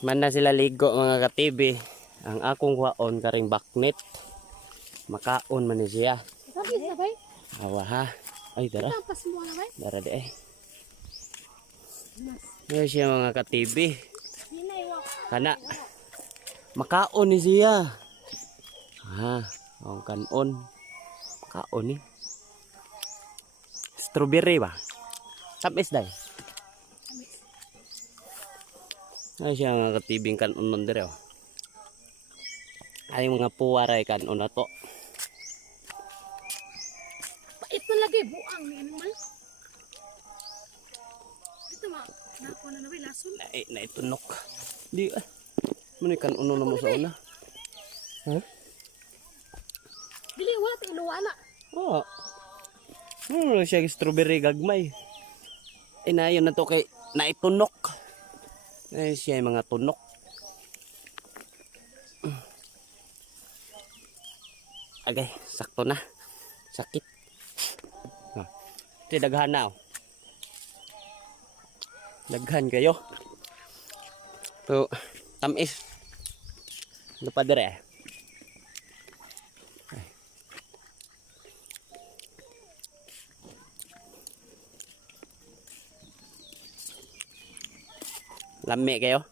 Man na sila ligo mga katibi. Ang akong waon karing baknet. Makaon man ni siya. Tapos na bay? Awa ha. Ay dara. Tapos mo na bay? Dara de eh. Ngayon siya mga katibi. Kana. Makaon ni siya. Ha. Ang kanon. Makaon ni. Strawberry ba? Tamis day. Ay siya mga katibing kanon dire oh. Ay mga puwaray kanon na to. Pait na lagi buang ni animal. Ito ma, nako na bay lason. Na itunok. Di ah. Muni kanon na mo sa una. Ha? Dili wala ta iluwala. Oo. Siya strawberry gagmay. Inayon na to kay naitunok. Ay siya yung mga tunok. Okay, sakto na. Sakit. Ito daghan na. Daghan kayo. Ito, tamis. Ano pa dire? Lami kayo.